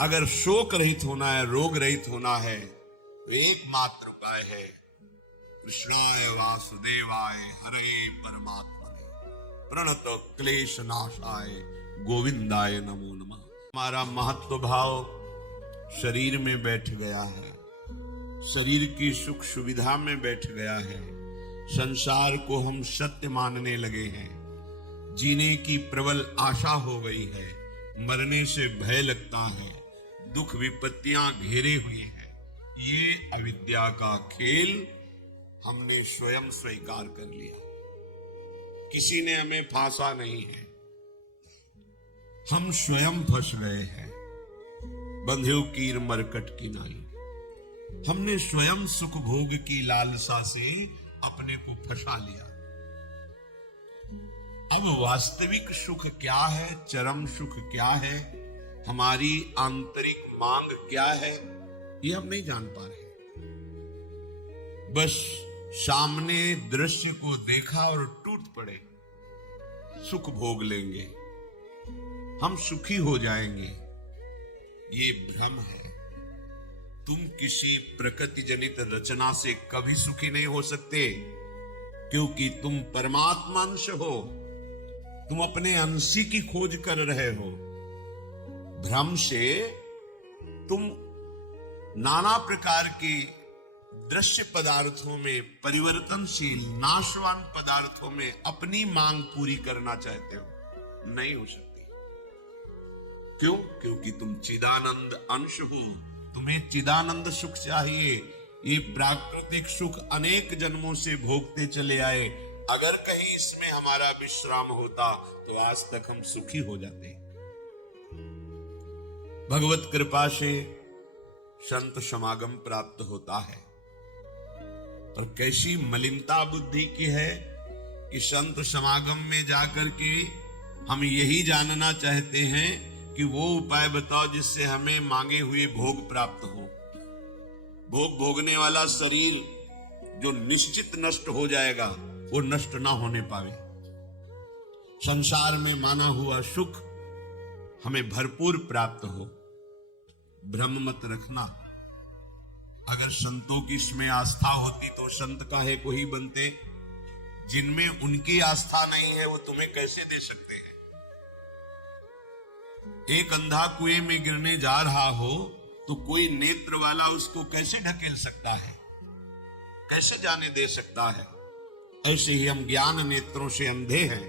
अगर शोक रहित होना है, रोग रहित होना है, तो एकमात्र उपाय है कृष्णाय वासुदेवाय हरे परमात्मने प्रणत क्लेश नाशाय गोविंदाय नमो नमः। हमारा महत्व भाव शरीर में बैठ गया है, शरीर की सुख सुविधा में बैठ गया है। संसार को हम सत्य मानने लगे हैं, जीने की प्रबल आशा हो गई है, मरने से भय लगता है, दुख विपत्तियां घेरे हुए हैं। ये अविद्या का खेल हमने स्वयं स्वीकार कर लिया, किसी ने हमें फांसा नहीं है, हम स्वयं फंस गए हैं। बंधेव कीर मरकट की नाई, हमने स्वयं सुख भोग की लालसा से अपने को फंसा लिया। अब वास्तविक सुख क्या है, चरम सुख क्या है, हमारी आंतरिक मांग क्या है, ये हम नहीं जान पा रहे। बस सामने दृश्य को देखा और टूट पड़े, सुख भोग लेंगे, हम सुखी हो जाएंगे। ये भ्रम है। तुम किसी प्रकृति जनित रचना से कभी सुखी नहीं हो सकते, क्योंकि तुम परमात्मा अंश हो, तुम अपने अंशी की खोज कर रहे हो। भ्रम से तुम नाना प्रकार के दृश्य पदार्थों में, परिवर्तनशील नाशवान पदार्थों में अपनी मांग पूरी करना चाहते हो, नहीं हो सकती। क्यों? क्योंकि तुम चिदानंद अंश हो, तुम्हें चिदानंद सुख चाहिए। ये प्राकृतिक सुख अनेक जन्मों से भोगते चले आए, अगर कहीं इसमें हमारा विश्राम होता तो आज तक हम सुखी हो जाते। भगवत कृपा से संत समागम प्राप्त होता है, पर कैसी मलिनता बुद्धि की है कि संत समागम में जाकर के हम यही जानना चाहते हैं कि वो उपाय बताओ जिससे हमें मांगे हुए भोग प्राप्त हो। भोग भोगने वाला शरीर जो निश्चित नष्ट हो जाएगा, वो नष्ट ना होने पावे। संसार में माना हुआ सुख हमें भरपूर प्राप्त हो। भ्रम मत रखना। अगर संतों की इसमें आस्था होती तो संत काहे को ही बनते। जिनमें उनकी आस्था नहीं है वो तुम्हें कैसे दे सकते हैं। एक अंधा कुएं में गिरने जा रहा हो तो कोई नेत्र वाला उसको कैसे ढकेल सकता है, कैसे जाने दे सकता है। ऐसे ही हम ज्ञान नेत्रों से अंधे हैं,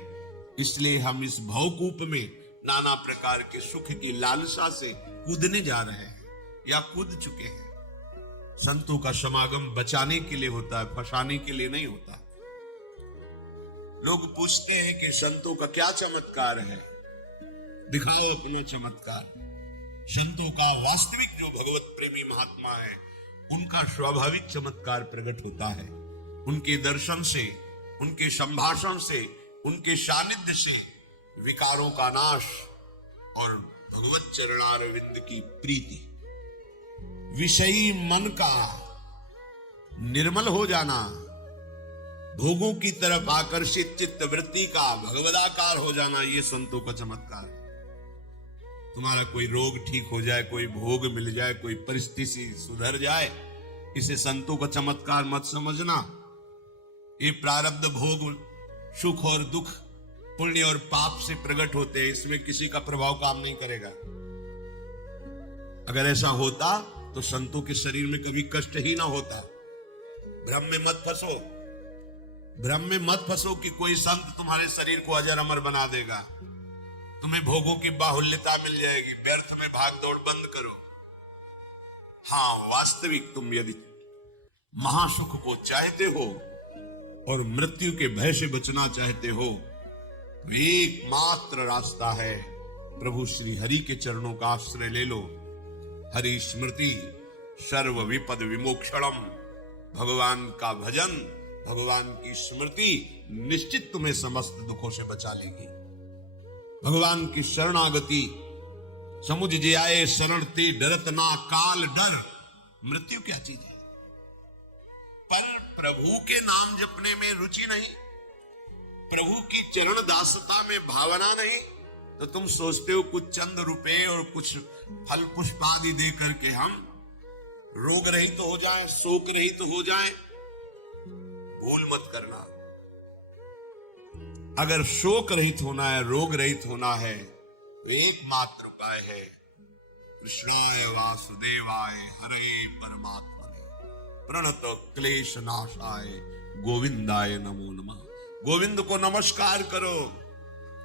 इसलिए हम इस भवकूप में नाना प्रकार के सुख की लालसा से कूदने जा रहे हैं या कूद चुके हैं। संतों का समागम बचाने के लिए होता है, फंसाने के लिए नहीं होता। लोग पूछते हैं कि संतों का क्या चमत्कार है, दिखाओ अपना चमत्कार। संतों का वास्तविक जो भगवत प्रेमी महात्मा है, उनका स्वाभाविक चमत्कार प्रकट होता है। उनके दर्शन से, उनके संभाषण से, उनके सानिध्य से विकारों का नाश और भगवत चरणारविंद की प्रीति, विषयी मन का निर्मल हो जाना, भोगों की तरफ आकर्षित चित्त वृत्ति का भगवदाकार हो जाना, ये संतों का चमत्कार है। तुम्हारा कोई रोग ठीक हो जाए, कोई भोग मिल जाए, कोई परिस्थिति सुधर जाए, इसे संतों का चमत्कार मत समझना। ये प्रारब्ध भोग सुख और दुख, पुण्य और पाप से प्रकट होते हैं, इसमें किसी का प्रभाव काम नहीं करेगा। अगर ऐसा होता तो संतों के शरीर में कभी कष्ट ही ना होता। भ्रम में मत फंसो, भ्रम में मत फंसो कि कोई संत तुम्हारे शरीर को अजर अमर बना देगा, तुम्हें भोगों की बाहुल्यता मिल जाएगी। व्यर्थ में भाग दौड़ बंद करो। हाँ, वास्तविक तुम यदि महासुख को चाहते हो और मृत्यु के भय से बचना चाहते हो तो एकमात्र रास्ता है प्रभु श्री हरि के चरणों का आश्रय ले लो। हरि स्मृति सर्व विपद विमोक्षणम, भगवान का भजन, भगवान की स्मृति निश्चित तुम्हें समस्त दुखों से बचा लेगी। भगवान की शरणागति, समुझ जे आए शरण ते डरत ना काल डर। मृत्यु क्या चीज है? पर प्रभु के नाम जपने में रुचि नहीं, प्रभु की चरण दासता में भावना नहीं, तो तुम सोचते हो कुछ चंद रुपए और कुछ फल पुष्प आदि दे करके हम रोग रहित तो हो जाए, शोक रहित तो हो जाए। भूल मत करना। अगर शोक रहित होना है, रोग रहित होना है, तो एकमात्र उपाय है कृष्णाय वासुदेवाय हरे परमात्मने प्रणत क्लेश नाशाय गोविंदाय नमो नमः। गोविंद को नमस्कार करो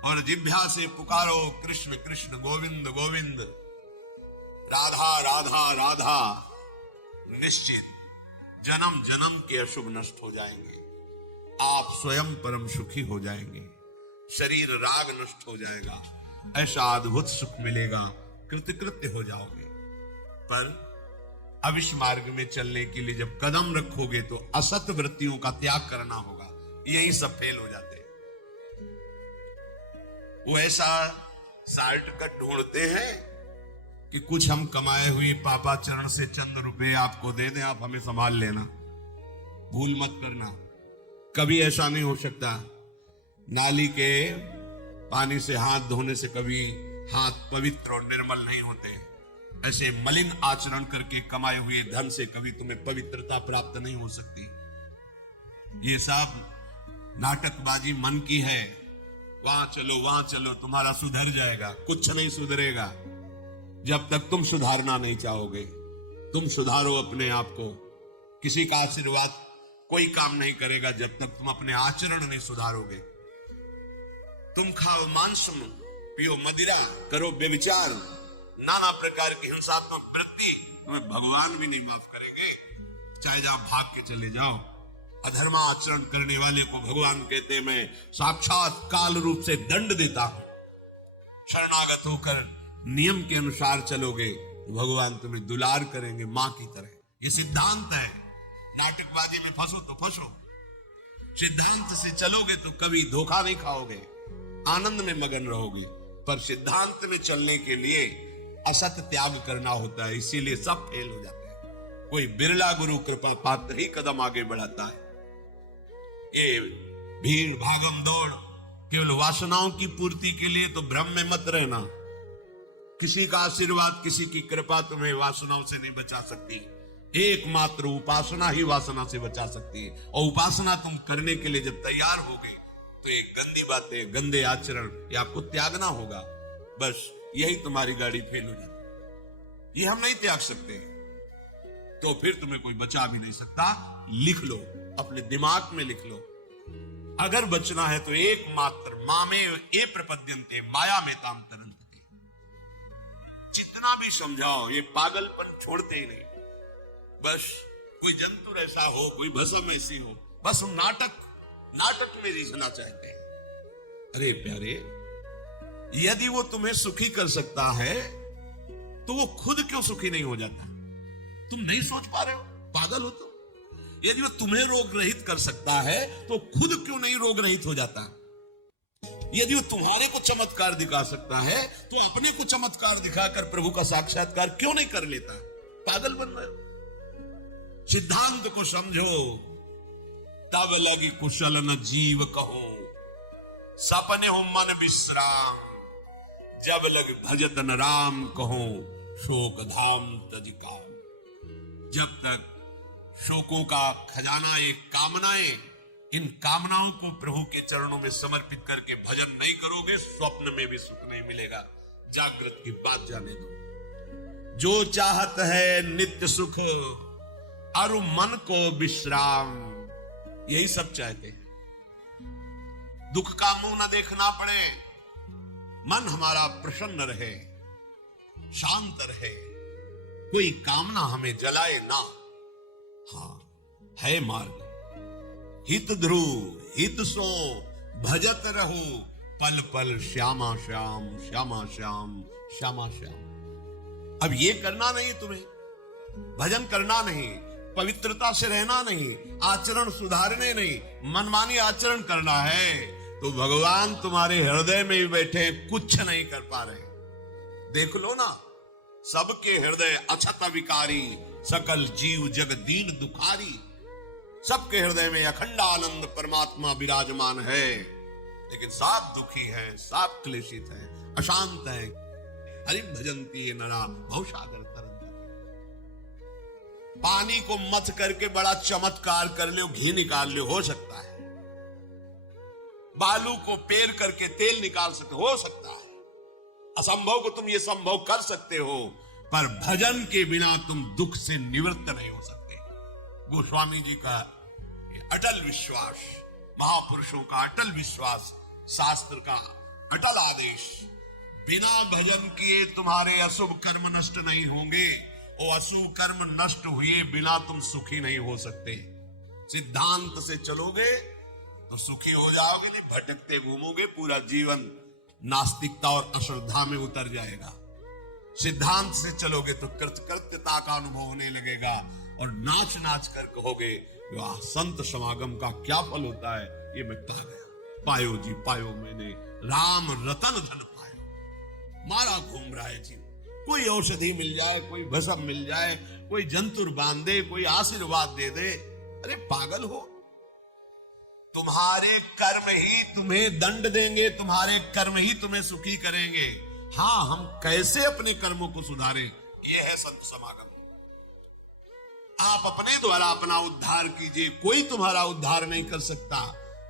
और जिह्वा से पुकारो कृष्ण कृष्ण गोविंद गोविंद, राधा राधा राधा। निश्चित जन्म जन्म के अशुभ नष्ट हो जाएंगे, आप स्वयं परम सुखी हो जाएंगे, शरीर राग नष्ट हो जाएगा, ऐसा अद्भुत सुख मिलेगा, कृतकृत्य हो जाओगे। पर अब इस मार्ग में चलने के लिए जब कदम रखोगे तो असत वृत्तियों का त्याग करना होगा। यही सब फेल हो जाते हैं। वो ऐसा शॉर्टकट ढूंढते हैं कि कुछ हम कमाए हुए पापा चरण से चंद रुपए आपको दे दें, आप हमें संभाल लेना। भूल मत करना, कभी ऐसा नहीं हो सकता। नाली के पानी से हाथ धोने से कभी हाथ पवित्र और निर्मल नहीं होते। ऐसे मलिन आचरण करके कमाए हुए धन से कभी तुम्हें पवित्रता प्राप्त नहीं हो सकती। ये सब नाटकबाजी मन की है। वहां चलो तुम्हारा सुधर जाएगा, कुछ नहीं सुधरेगा जब तक तुम सुधारना नहीं चाहोगे। तुम सुधारो अपने आप को। किसी का आशीर्वाद कोई काम नहीं करेगा जब तक तुम अपने आचरण नहीं सुधारोगे। तुम खाओ मांस, पियो मदिरा, करो व्यभिचार, नाना प्रकार की हिंसात्मक वृत्ति, तुम्हें भगवान भी नहीं माफ करेंगे, चाहे जहां भाग के चले जाओ। अधर्मा आचरण करने वाले को भगवान कहते मैं साक्षात काल रूप से दंड देता हूं। शरणागत होकर नियम के अनुसार चलोगे तो भगवान तुम्हें दुलार करेंगे मां की तरह। ये सिद्धांत है। नाटकबाजी में फंसो तो फंसो, सिद्धांत से चलोगे तो कभी धोखा नहीं खाओगे, आनंद में मगन रहोगे। पर सिद्धांत में चलने के लिए असत त्याग करना होता है, इसीलिए सब फेल हो जाते हैं। कोई बिरला गुरु कृपा पात्र ही कदम आगे बढ़ाता है। ये भीड़ भागम दौड़ केवल वासनाओं की पूर्ति के लिए तो भ्रम में मत रहना। किसी का आशीर्वाद, किसी की कृपा तुम्हें वासनाओं से नहीं बचा सकती। एकमात्र उपासना ही वासना से बचा सकती है। और उपासना तुम करने के लिए जब तैयार होगे तो ये गंदी बातें, गंदे आचरण ये आपको त्यागना होगा। बस यही तुम्हारी गाड़ी फेल हो जाती। ये हम नहीं त्याग सकते तो फिर तुम्हें कोई बचा भी नहीं सकता। लिख लो, अपने दिमाग में लिख लो। अगर बचना है तो एकमात्र मामे ए प्रपद्यन्ते माया में ताम तरंत। जितना भी समझाओ ये पागलपन छोड़ते ही नहीं। बस कोई जंतु ऐसा हो, कोई भस्म ऐसी हो, बस हम नाटक में रिझना चाहते हैं। अरे प्यारे, यदि वो तुम्हें सुखी कर सकता है तो वो खुद क्यों सुखी नहीं हो जाता? तुम नहीं सोच पा रहे हो? पागल हो तुम। यदि वो तुम्हें रोग रहित कर सकता है तो खुद क्यों नहीं रोग रहित हो जाता? यदि वो तुम्हारे को चमत्कार दिखा सकता है तो अपने को चमत्कार दिखाकर प्रभु का साक्षात्कार क्यों नहीं कर लेता? पागल बन रहे हो। सिद्धांत को समझो। तब लगी कुशल न जीव कहो, सपने हो मन विश्राम, जब लग भजत न राम कहो, शोक धाम तज काम। जब तक शोकों का खजाना एक कामनाएं, इन कामनाओं को प्रभु के चरणों में समर्पित करके भजन नहीं करोगे, स्वप्न में भी सुख नहीं मिलेगा। जागृत की बात जाने दो। जो चाहत है नित्य सुख, अरु मन को विश्राम, यही सब चाहते हैं। दुख का मुंह न देखना पड़े, मन हमारा प्रसन्न रहे, शांत रहे, कोई कामना हमें जलाए ना। हाँ, है मार्ग। हित ध्रुव हित सो भजत रहो, पल पल श्यामा श्याम श्यामा श्याम श्यामा श्याम। अब ये करना नहीं, तुम्हें भजन करना नहीं, पवित्रता से रहना नहीं, आचरण सुधारने नहीं, मनमानी आचरण करना है तो भगवान तुम्हारे हृदय में भी बैठे, कुछ नहीं कर पा रहे। देख लो ना, सबके हृदय अछत विकारी, सकल जीव जग दीन दुखारी। सबके हृदय में अखंड आनंद परमात्मा विराजमान है, लेकिन सब दुखी है, सब क्लेशित है। अशांत है। हरिम भजन्ति ये नरा भवसागर तरंत। पानी को मथ करके बड़ा चमत्कार कर लो, घी निकाल लो, हो सकता है। बालू को पेर करके तेल निकाल सकते, हो सकता है। असंभव को तुम ये संभव कर सकते हो, पर भजन के बिना तुम दुख से निवृत्त नहीं हो सकते। गोस्वामी जी का ये अटल विश्वास, महापुरुषों का अटल विश्वास, शास्त्र का अटल आदेश, बिना भजन किए तुम्हारे अशुभ कर्म नष्ट नहीं होंगे। वो अशुभ कर्म नष्ट हुए बिना तुम सुखी नहीं हो सकते। सिद्धांत से चलोगे तो सुखी हो जाओगे, नहीं भटकते घूमोगे, पूरा जीवन नास्तिकता और अश्रद्धा में उतर जाएगा। सिद्धांत से चलोगे तो कृतकृत्यता का अनुभव होने लगेगा और नाच नाच कर कहोगे वाह, संत समागम का क्या फल होता है, ये मिटता गया। पायो जी पायो, मैंने राम रतन धन पायो। मारा घूम रहा है जी, कोई औषधि मिल जाए, कोई भस्म मिल जाए, कोई जंतुर बांध दे, कोई आशीर्वाद दे दे। अरे पागल हो, तुम्हारे कर्म ही तुम्हें दंड देंगे, तुम्हारे कर्म ही तुम्हें सुखी करेंगे। हाँ, हम कैसे अपने कर्मों को सुधारें, यह है संत समागम। आप अपने द्वारा अपना उद्धार कीजिए, कोई तुम्हारा उद्धार नहीं कर सकता।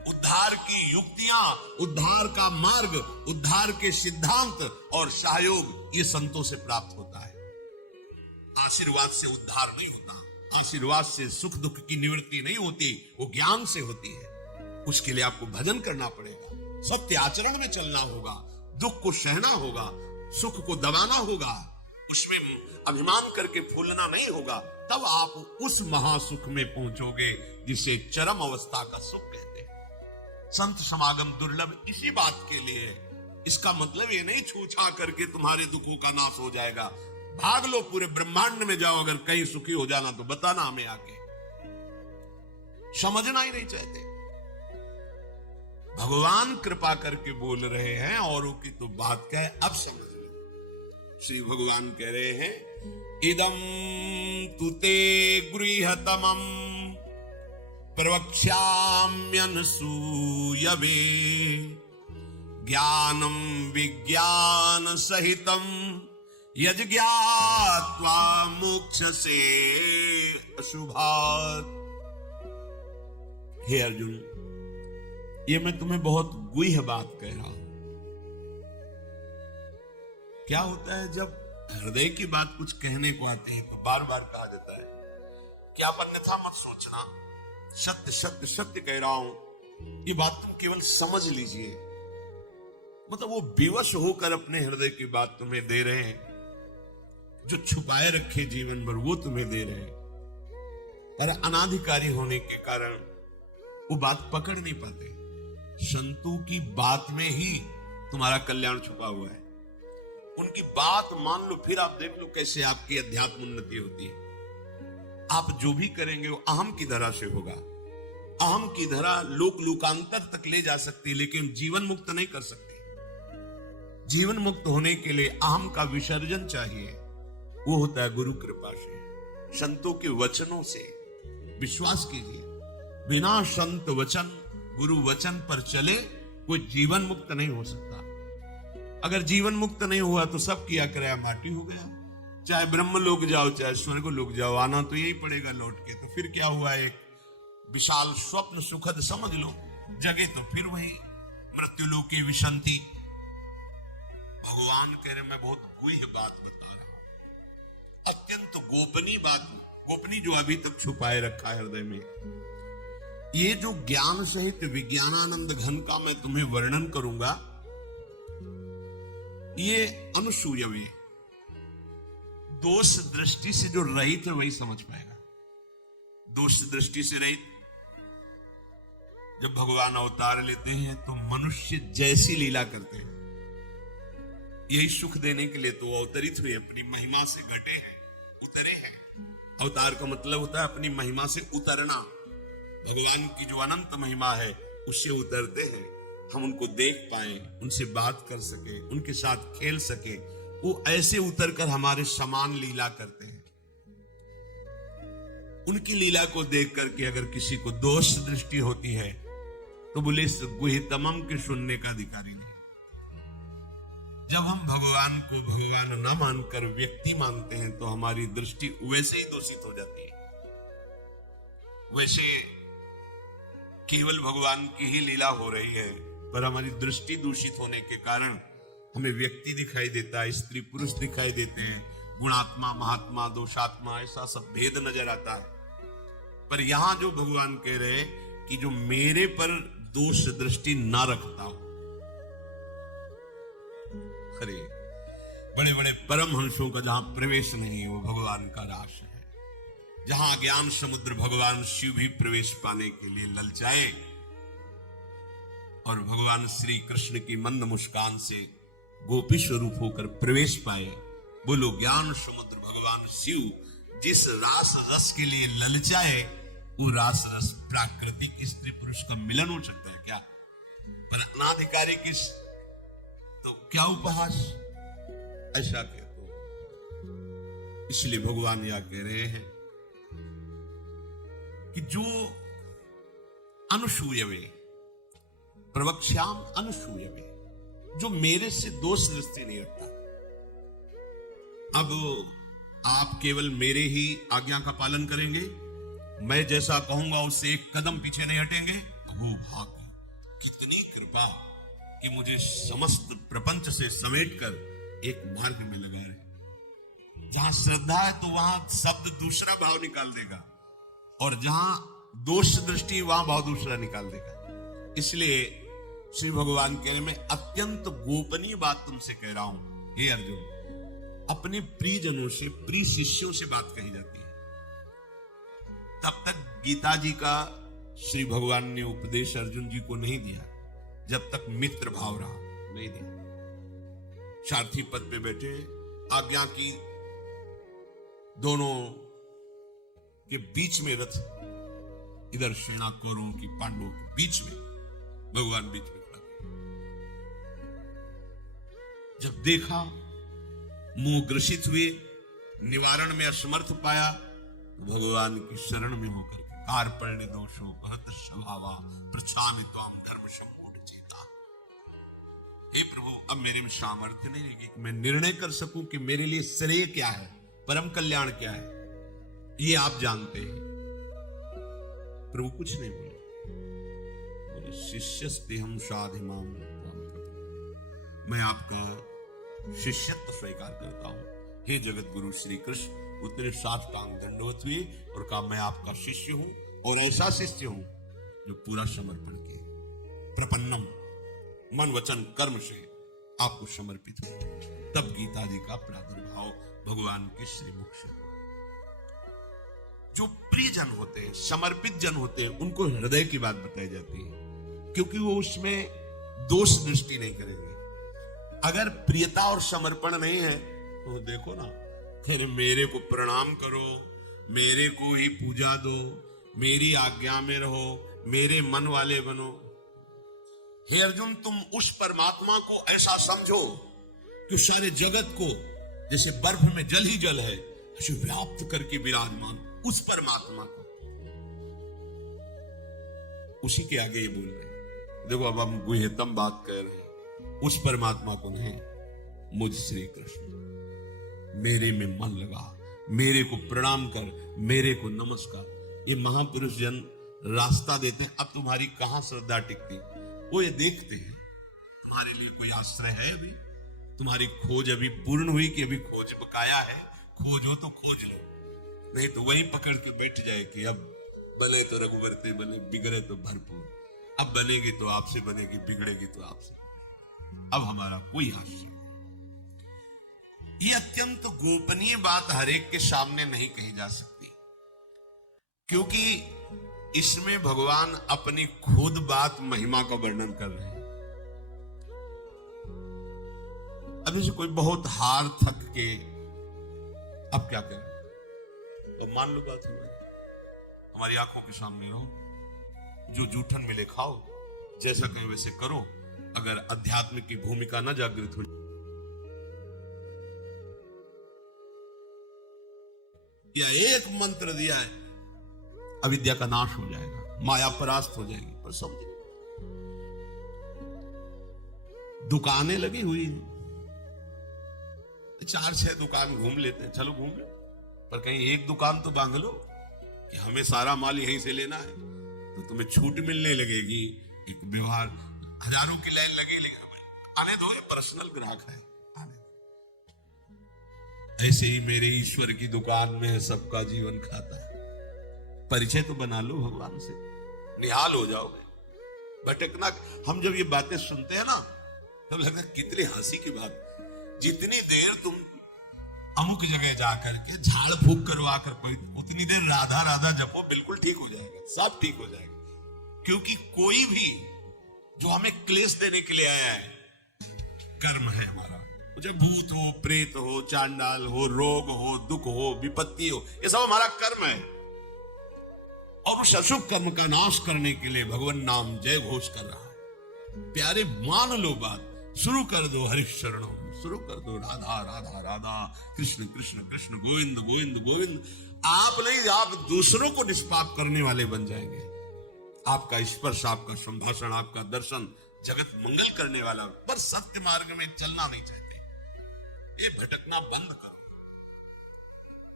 उद्धार की युक्तियां, उद्धार का मार्ग, उद्धार के सिद्धांत और सहयोग ये संतों से प्राप्त होता है। आशीर्वाद से उद्धार नहीं होता, आशीर्वाद से सुख दुख की निवृत्ति नहीं होती, वो ज्ञान से होती है। उसके लिए आपको भजन करना पड़ेगा, सत्य आचरण में चलना होगा, दुख को सहना होगा, सुख को दबाना होगा, उसमें अभिमान करके फूलना नहीं होगा। तब आप उस महासुख में पहुंचोगे जिसे चरम अवस्था का सुख कहते हैं। संत समागम दुर्लभ इसी बात के लिए है। इसका मतलब ये नहीं छूछा करके तुम्हारे दुखों का नाश हो जाएगा। भाग लो, पूरे ब्रह्मांड में जाओ, अगर कहीं सुखी हो जाना तो बताना हमें आके। समझना ही नहीं चाहते। भगवान कृपा करके बोल रहे हैं, औरों की तो बात क्या है, अब समझ लो। श्री भगवान कह रहे हैं, इदं तुते गृहतमं प्रवक्ष्याम्यनसूयवे ज्ञानं विज्ञान सहितं यज्ञात्वा मोक्षसे अशुभात्। हे अर्जुन, ये मैं तुम्हें बहुत गुह्य बात कह रहा हूं। क्या होता है जब हृदय की बात कुछ कहने को आती है तो बार बार कहा जाता है क्या अन्यथा मत सोचना, सत्य सत्य सत्य कह रहा हूं, ये बात तुम केवल समझ लीजिए। मतलब वो विवश होकर अपने हृदय की बात तुम्हें दे रहे हैं, जो छुपाए रखे जीवन भर वो तुम्हें दे रहे हैं, पर अनाधिकारी होने के कारण वो बात पकड़ नहीं पाते। संतों की बात में ही तुम्हारा कल्याण छुपा हुआ है। उनकी बात मान लो, फिर आप देख लो कैसे आपकी अध्यात्म उन्नति होती है। आप जो भी करेंगे वो अहम की धरा से होगा। अहम की धरा लोक लोकांतर तक ले जा सकती है, लेकिन जीवन मुक्त नहीं कर सकती। जीवन मुक्त होने के लिए अहम का विसर्जन चाहिए, वो होता है गुरु कृपा से, संतों के वचनों से। विश्वास कीजिए, बिना संत वचन, गुरु वचन पर चले कोई जीवन मुक्त नहीं हो सकता। अगर जीवन मुक्त नहीं हुआ तो सब किया कराया माटी हो गया। चाहे ब्रह्म लोक जाओ, चाहे स्वर्ग लोक जाओ, आना तो यही पड़ेगा लौट के। तो फिर क्या हुआ, एक विशाल स्वप्न सुखद समझ लो, जगे तो फिर वही मृत्यु लोके विशंति। भगवान कह रहे मैं बहुत गुह्य बात बता रहा हूं, अत्यंत गोपनीय बात, गोपनीय जो अभी तक छुपाए रखा है हृदय में। ये जो ज्ञान सहित विज्ञानानंद घन का मैं तुम्हें वर्णन करूंगा, ये अनुसूयवे, दोष दृष्टि से जो रहित है वही समझ पाएगा। दोष दृष्टि से रहित, जब भगवान अवतार लेते हैं तो मनुष्य जैसी लीला करते हैं। यही सुख देने के लिए तो अवतरित हुए, अपनी महिमा से घटे हैं, उतरे हैं। अवतार का मतलब होता है अपनी महिमा से उतरना। भगवान की जो अनंत महिमा है उससे उतरते हैं, हम उनको देख पाए, उनसे बात कर सके, उनके साथ खेल सके। वो ऐसे उतरकर हमारे समान लीला करते हैं। उनकी लीला को देख करके अगर किसी को दोष दृष्टि होती है तो बोले इस गुह्यतमम के सुनने का अधिकारी नहीं। जब हम भगवान को भगवान न मानकर व्यक्ति मानते हैं तो हमारी दृष्टि वैसे ही दूषित हो जाती है। वैसे केवल भगवान की ही लीला हो रही है, पर हमारी दृष्टि दूषित होने के कारण हमें व्यक्ति दिखाई देता है, स्त्री पुरुष दिखाई देते हैं, गुणात्मा महात्मा दोषात्मा ऐसा सब भेद नजर आता है। पर यहां जो भगवान कह रहे हैं कि जो मेरे पर दोष दृष्टि ना रखता हो, अरे बड़े बड़े परमहंसों का जहां प्रवेश नहीं है वो भगवान का रास है। जहां ज्ञान समुद्र भगवान शिव भी प्रवेश पाने के लिए ललचाए और भगवान श्री कृष्ण की मंद मुस्कान से गोपी स्वरूप होकर प्रवेश पाए, बोलो ज्ञान समुद्र भगवान शिव जिस रास रस के लिए ललचाए वो रास रस प्राकृतिक स्त्री पुरुष का मिलन हो सकता है क्या? पर अनाधिकारी की तो क्या उपहास, ऐसा कह दो। इसलिए भगवान यह कह रहे हैं कि जो अनुसूयवे प्रवक्ष्याम अनुसूयवे, जो मेरे से दोष दृष्टि नहीं रखता। अब आप केवल मेरे ही आज्ञा का पालन करेंगे, मैं जैसा कहूंगा उससे एक कदम पीछे नहीं हटेंगे, वो भाग्य, कितनी कृपा कि मुझे समस्त प्रपंच से समेटकर एक मार्ग में लगा रहे। जहां श्रद्धा है तो वहां शब्द दूसरा भाव निकाल देगा, और जहां दोष दृष्टि वहां भाव दूसरा निकाल देगा। इसलिए श्री भगवान कह रहे, मैं अत्यंत गोपनीय बात तुमसे कह रहा हूं हे अर्जुन। अपने प्रियजनों से, प्रिय शिष्यों से बात कही जाती है। तब तक गीता जी का श्री भगवान ने उपदेश अर्जुन जी को नहीं दिया जब तक मित्र भाव रहा, नहीं दिया। सारथी पद पे बैठे, आज्ञा की दोनों के बीच में रथ, इधर सेना कौरवों की पांडवों के बीच में, भगवान बीच में खड़ा। जब देखा मुंह ग्रसित हुए, निवारण में असमर्थ पाया, तो भगवान की शरण में होकर कार्पण्य दोषो भद्र स्वभावा प्रछामि त्वाम धर्म सम्मूढ़ चेता। हे प्रभु, अब मेरे में सामर्थ्य नहीं रहेगी कि मैं निर्णय कर सकूं कि मेरे लिए श्रेय क्या है, परम कल्याण क्या है, ये आप जानते हैं। प्रभु कुछ नहीं बोले, बोले शिष्यस्ते हम साधिमाम, मैं आपका शिष्यत्व स्वीकार करता हूं। हे जगत गुरु श्री कृष्ण उतने साष्टांग दंडवत हुए और कहा, मैं आपका शिष्य हूं, और ऐसा शिष्य हूं जो पूरा समर्पण के प्रपन्नम, मन वचन कर्म से आपको समर्पित हो। तब गीता जी का प्रादुर्भाव भगवान के श्रीमुख से। जो प्रिय जन होते हैं, समर्पित जन होते हैं, उनको हृदय की बात बताई जाती है, क्योंकि वो उसमें दोष दृष्टि नहीं करेंगे। अगर प्रियता और समर्पण नहीं है तो देखो ना, फिर मेरे को प्रणाम करो, मेरे को ही पूजा दो, मेरी आज्ञा में रहो, मेरे मन वाले बनो। हे अर्जुन, तुम उस परमात्मा को ऐसा समझो कि सारे जगत को जैसे बर्फ में जल ही जल है ऐसे व्याप्त करके विराजमान उस परमात्मा को। उसी के आगे ये बोल रहे, देखो अब हम गुह्यतम बात कर रहे हैं, उस परमात्मा को नहीं, मुझ श्री कृष्ण, मेरे में मन लगा, मेरे को प्रणाम कर, मेरे को नमस्कार। ये महापुरुष जन रास्ता देते हैं। अब तुम्हारी कहां श्रद्धा टिकती, वो ये देखते हैं तुम्हारे लिए कोई आश्रय है, अभी तुम्हारी खोज अभी पूर्ण हुई कि अभी खोज बकाया है। खोज हो तो खोज लो, नहीं तो वहीं पकड़ के बैठ जाए कि अब बने तो रघुवरते बने, बिगड़े तो भरपूर। अब बनेगी तो आपसे बनेगी, बिगड़ेगी तो आपसे। अब हमारा कोई आश्रय। ये अत्यंत गोपनीय बात हरेक के सामने नहीं कही जा सकती, क्योंकि इसमें भगवान अपनी खुद बात महिमा का वर्णन कर रहे हैं। अभी से कोई बहुत हार थक के अब क्या करें, तो मान लो बात हमारी आंखों के सामने रहो, जो जूठन मिले खाओ, जैसा कहे वैसे करो। अगर अध्यात्म की भूमिका न जागृत हो, या एक मंत्र दिया है, अविद्या का नाश हो जाएगा, माया परास्त हो जाएगी। पर समझे, दुकानें लगी हुई हैं, 4-6 दुकान घूम लेते हैं, चलो घूम लो, पर कहीं एक दुकान तो बांध लो कि हमें सारा माल यहीं से लेना है, तो तुम्हें छूट मिलने लगेगी। एक व्यवहार, हजारों की लाइन लगी, आने दो, ये पर्सनल ग्राहक है, आने दो। ऐसे ही मेरे ईश्वर की दुकान में सबका जीवन खाता है। परिचय तो बना लो भगवान से, निहाल हो जाओगे। भटकना, हम जब ये बातें सुनते हैं ना तब लगता है कितनी हंसी की बात। जितनी देर तुम अमुक जगह जाकर के झाड़ फूक करवा कर उतनी देर राधा राधा जपो, बिल्कुल ठीक हो जाएगा, सब ठीक हो जाएगा। क्योंकि कोई भी जो हमें क्लेश देने के लिए आया है, कर्म है हमारा, मुझे भूत हो, प्रेत हो, चांडाल हो, रोग हो, दुख हो, विपत्ति हो, ये सब हमारा कर्म है। और उस अशुभ कर्म का नाश करने के लिए भगवान नाम जय घोष कर रहा है। प्यारे मान लो बात, शुरू कर दो हरिशरणों, शुरू कर दो राधा राधा राधा, कृष्ण कृष्ण कृष्ण, गोविंद गोविंद गोविंद। आप नहीं, आप दूसरों को निष्पाप करने वाले बन जाएंगे। आपका स्पर्श, आपका संभाषण, आपका दर्शन जगत मंगल करने वाला, पर सत्य मार्ग में चलना नहीं चाहते। ये भटकना बंद करो।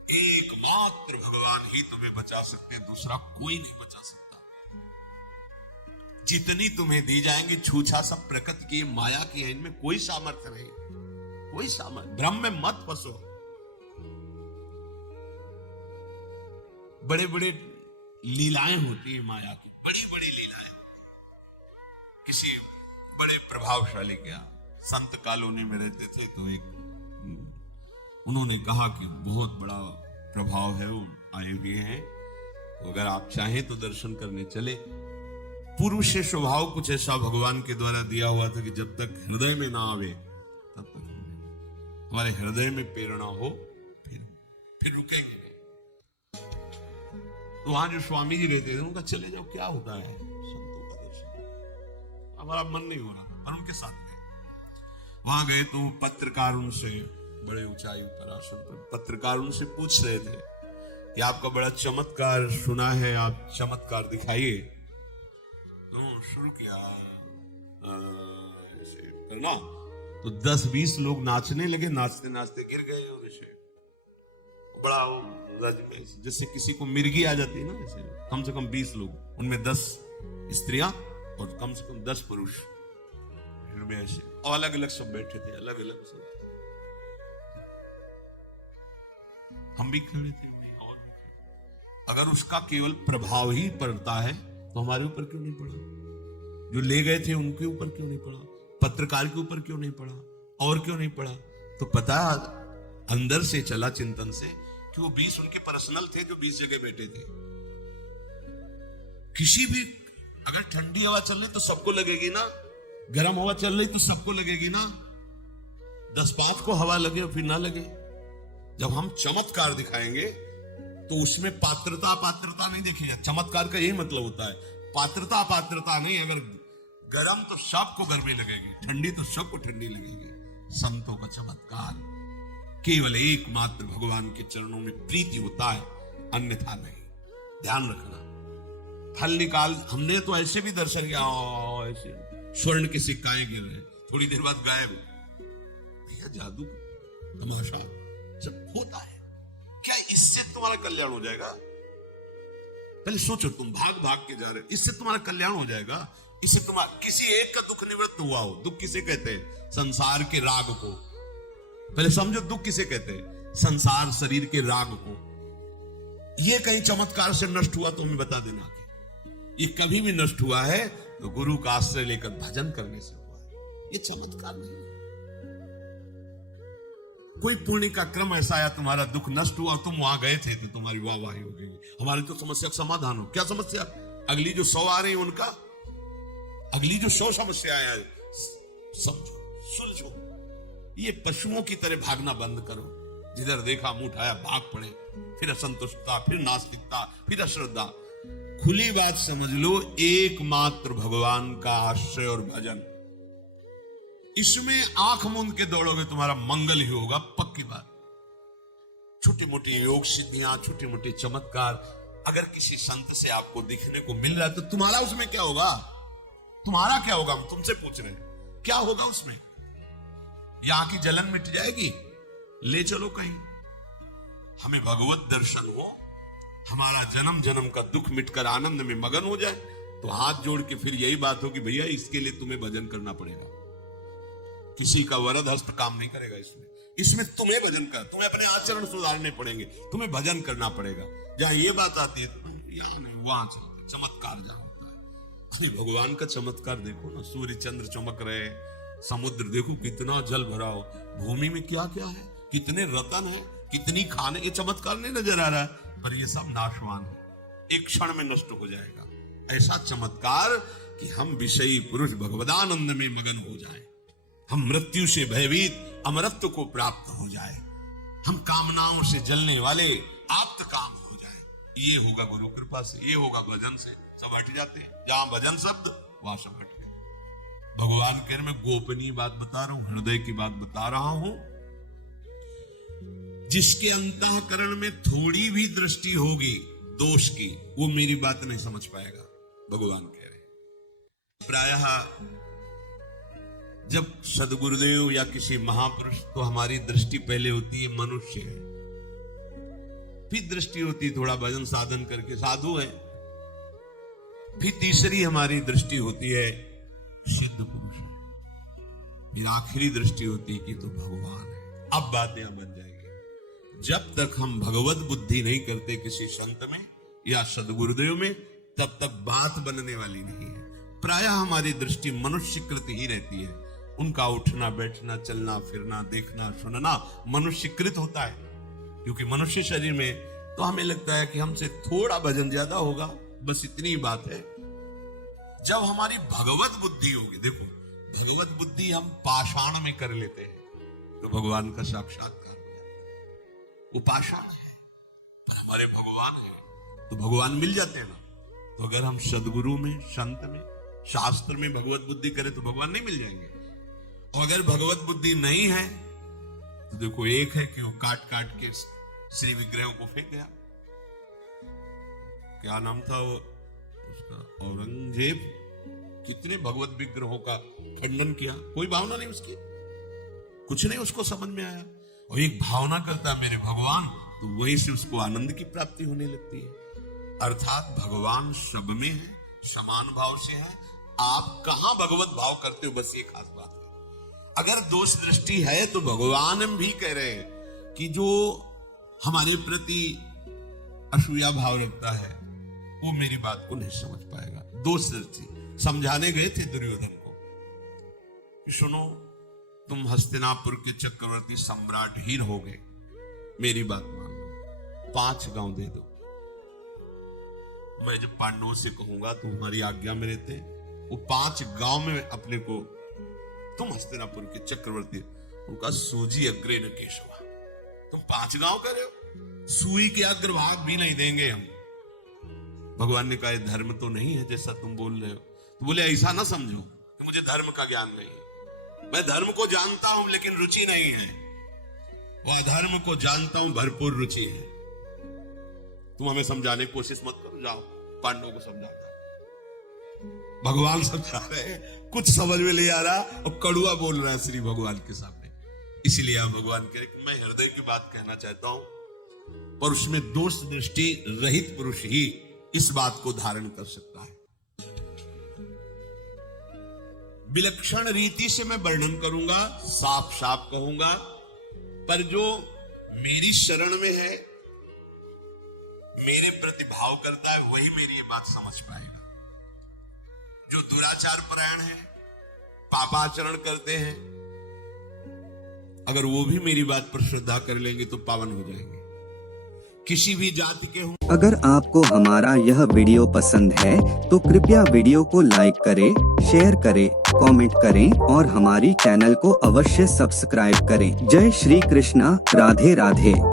एकमात्र भगवान ही तुम्हें बचा सकते हैं, दूसरा कोई नहीं बचा सकता। जितनी तुम्हें दी जाएंगी छूछा सब प्रकृति की माया की है, इनमें कोई सामर्थ्य नहीं, कोई सामर्थ्य। भ्रम में मत फंसो। बड़े बड़े लीलाएं होती है माया की, बड़ी बड़ी लीलाएं होती। किसी बड़े प्रभावशाली क्या संत कॉलोनी में रहते थे, तो एक उन्होंने कहा कि बहुत बड़ा प्रभाव है, वो आए हुए हैं, तो अगर आप चाहें तो दर्शन करने चले। पूर्व से स्वभाव कुछ ऐसा भगवान के द्वारा दिया हुआ था कि जब तक हृदय में ना आवे तब तक हमारे हृदय में प्रेरणा हो फिर रुकेंगे नहीं। तो वहां जो स्वामी जी रहते थे उनका चले जाओ, क्या होता है संतों का दर्शन, हमारा मन नहीं हो रहा, पर उनके साथ में वहां गए तो पत्रकार उनसे, बड़े ऊंचाई पर आसन पर पत्रकार उनसे पूछ रहे थे कि आपका बड़ा चमत्कार सुना है, आप चमत्कार दिखाइए। तो शुरू किया ऐसे करना, तो 10-20 लोग नाचने लगे, नाचते नाचते गिर गए। और ऐसे बड़ा जैसे किसी को मिर्गी आ जाती है ना, ऐसे कम से कम 20 लोग, उनमें 10 स्त्रियां और कम से कम 10 पुरुष, ऐसे और अलग अलग सब बैठे थे, अलग अलग सब। हम भी खड़े थे, और अगर उसका केवल प्रभाव ही पड़ता है तो हमारे ऊपर क्यों नहीं पड़ा? जो ले गए थे उनके ऊपर क्यों नहीं पड़ा? पत्रकार के ऊपर क्यों नहीं पड़ा? और क्यों नहीं पड़ा? तो पता अंदर से चला चिंतन से कि वो 20 उनके पर्सनल थे जो 20 जगह बैठे थे। किसी भी अगर ठंडी हवा चल रही तो सबको लगेगी ना, गर्म हवा चल रही तो सबको लगेगी ना। 10-5 को हवा लगे और फिर ना लगे। जब हम चमत्कार दिखाएंगे तो उसमें पात्रता नहीं देखेगा। चमत्कार का यही मतलब होता है, पात्रता नहीं। अगर गर्म तो सबको गर्मी लगेगी, ठंडी तो सबको ठंडी लगेगी। संतों का चमत्कार केवल एकमात्र भगवान के चरणों में प्रीति होता है, अन्यथा नहीं। ध्यान रखना। फल निकाल, हमने तो ऐसे भी दर्शन किया, ऐसे स्वर्ण के सिक्काएं गिर रहे, थोड़ी देर बाद गायब। भैया जादू तमाशा जब होता है, क्या इससे तुम्हारा कल्याण हो जाएगा? पहले सोचो, तुम भाग भाग के जा रहे, इससे तुम्हारा कल्याण हो जाएगा? इससे तुम्हारा किसी एक का दुख निवृत्त हुआ हो। दुख किसे कहते हैं? संसार के राग को। पहले समझो, दुख किसे कहते हैं? संसार शरीर के राग को। ये कहीं चमत्कार से नष्ट हुआ तो हमें बता देना। ये कभी भी नष्ट हुआ है तो गुरु का आश्रय लेकर भजन करने से हुआ है। ये चमत्कार नहीं है। कोई पुण्य का क्रम ऐसा आया, तुम्हारा दुख नष्ट हुआ, तुम वहां गए थे तो तुम्हारी वाहवाही हो गई। हमारी तो समस्या का समाधान हो। क्या समस्या? अगली जो 100 आ रही है उनका, अगली जो 100 समस्या है समझो, सुलझो। ये पशुओं की तरह भागना बंद करो। जिधर देखा मुंह उठाया भाग पड़े, फिर असंतुष्टता, फिर नास्तिकता, फिर अश्रद्धा। खुली बात समझ लो, एकमात्र भगवान का आश्रय और भजन, इसमें आंख मूंद के दौड़ोगे तुम्हारा मंगल ही होगा, पक्की बात। छोटी मोटी योग सिद्धियां, छोटी मोटी चमत्कार अगर किसी संत से आपको दिखने को मिल रहा है तो तुम्हारा उसमें क्या होगा? तुम्हारा क्या होगा? हम तुमसे पूछ रहे हैं, क्या होगा उसमें? यहां की जलन मिट जाएगी? ले चलो कहीं, हमें भगवत दर्शन हो, हमारा जन्म जन्म का दुख मिटकर आनंद में मगन हो जाए, तो हाथ जोड़ के फिर यही बात हो कि भैया इसके लिए तुम्हें भजन करना पड़ेगा। किसी का वरद हस्त काम नहीं करेगा इसमें तुम्हें भजन कर, तुम्हें अपने आचरण सुधारने पड़ेंगे, तुम्हें भजन करना पड़ेगा। जहां ये बात आती है तो यहां नहीं वहां चलते, चमत्कार जहां होता है। अरे भगवान का चमत्कार देखो ना, सूर्य चंद्र चमक रहे, समुद्र देखो कितना जल भरा हो, भूमि में क्या क्या है, कितने रतन है, कितनी खाने, ये चमत्कार नहीं नजर आ रहा है, पर ये सब नाशवान है, एक क्षण में नष्ट हो जाएगा। ऐसा चमत्कार कि हम विषयी पुरुष भगवदानंद में मगन हो जाएं, हम मृत्यु से भयभीत अमरत्व को प्राप्त हो जाए, हम कामनाओं से जलने वाले आप्त काम हो जाए। ये होगा गुरु कृपा से, ये होगा भजन से। सब हट जाते हैं, जहां भजन शब्द वहां सब हट गए। भगवान कह रहे मैं गोपनीय बात बता रहा हूं, हृदय की बात बता रहा हूं। जिसके अंतःकरण में थोड़ी भी दृष्टि होगी दोष की, वो मेरी बात नहीं समझ पाएगा, भगवान कह रहे। प्रायः जब सदगुरुदेव या किसी महापुरुष, तो हमारी दृष्टि पहले होती है मनुष्य है, फिर दृष्टि होती थोड़ा भजन साधन करके साधु है, फिर तीसरी हमारी दृष्टि होती है सिद्ध पुरुष है, फिर आखिरी दृष्टि होती है कि तो भगवान है। अब बातें बन जाएगी। जब तक हम भगवत बुद्धि नहीं करते किसी संत में या सदगुरुदेव में, तब तक बात बनने वाली नहीं है। प्रायः हमारी दृष्टि मनुष्यकृत ही रहती है, उनका उठना बैठना चलना फिरना देखना सुनना मनुष्यकृत होता है, क्योंकि मनुष्य शरीर में तो हमें लगता है कि हमसे थोड़ा भजन ज्यादा होगा, बस इतनी बात है। जब हमारी भगवत बुद्धि होगी, देखो भगवत बुद्धि हम पाषाण में कर लेते हैं तो भगवान का साक्षात्कार हो जाता है। वो पाषाण है पर हमारे भगवान है तो भगवान मिल जाते हैं ना। तो अगर हम सदगुरु में, संत में, शास्त्र में भगवत बुद्धि करें तो भगवान नहीं मिल जाएंगे। और अगर भगवत बुद्धि नहीं है तो देखो, एक है कि वो काट काट के श्री विग्रहों को फेंक गया, क्या नाम था वो उसका, औरंगजेब, कितने भगवत विग्रहों का खंडन किया, कोई भावना नहीं उसकी, कुछ नहीं उसको समझ में आया। और एक भावना करता है मेरे भगवान, तो वही से उसको आनंद की प्राप्ति होने लगती है। अर्थात भगवान सब में है, समान भाव से है। आप कहां भगवत भाव करते हो, बस ये खास बात है। अगर दोष दृष्टि है तो भगवान हम भी कह रहे हैं कि जो हमारे प्रति असूया भाव रखता है वो मेरी बात को नहीं समझ पाएगा। दोष दृष्टि समझाने गए थे दुर्योधन को कि सुनो, तुम हस्तिनापुर के चक्रवर्ती सम्राट ही रहोगे, मेरी बात मान लो, 5 गांव दे दो। मैं जब पांडवों से कहूंगा तुम्हारी आज्ञा में रहते, वो 5 गांव में अपने को, तुम हस्तिनापुर के चक्रवर्ती, उनका सूजी अग्रे न केशवा, तुम 5 गांव कर रहे हो, सुई के अग्रभाग भी नहीं देंगे हम। भगवान ने कहा धर्म तो नहीं है जैसा तुम बोल रहे हो। तो बोले ऐसा ना समझो कि मुझे धर्म का ज्ञान नहीं है, मैं धर्म को जानता हूं लेकिन रुचि नहीं है, वह अधर्म को जानता हूं भरपूर रुचि है। तुम हमें समझाने की कोशिश मत करो, जाओ पांडवों को समझाता। भगवान समझा रहे हैं, कुछ समझ में नहीं आ रहा और कड़ुआ बोल रहा है श्री भगवान के सामने। इसलिए आप भगवान कह रहे कि मैं हृदय की बात कहना चाहता हूं, पर उसमें दोष दृष्टि रहित पुरुष ही इस बात को धारण कर सकता है। विलक्षण रीति से मैं वर्णन करूंगा, साफ साफ कहूंगा, पर जो मेरी शरण में है, मेरे प्रति भाव करता है, वही मेरी ये बात समझ पाएगा। जो दुराचार परायण है, पापाचरण करते हैं, अगर वो भी मेरी बात पर श्रद्धा कर लेंगे तो पावन हो जाएंगे, किसी भी जाति के हों। अगर आपको हमारा यह वीडियो पसंद है तो कृपया वीडियो को लाइक करें, शेयर करें, कमेंट करें और हमारी चैनल को अवश्य सब्सक्राइब करें। जय श्री कृष्णा, राधे राधे।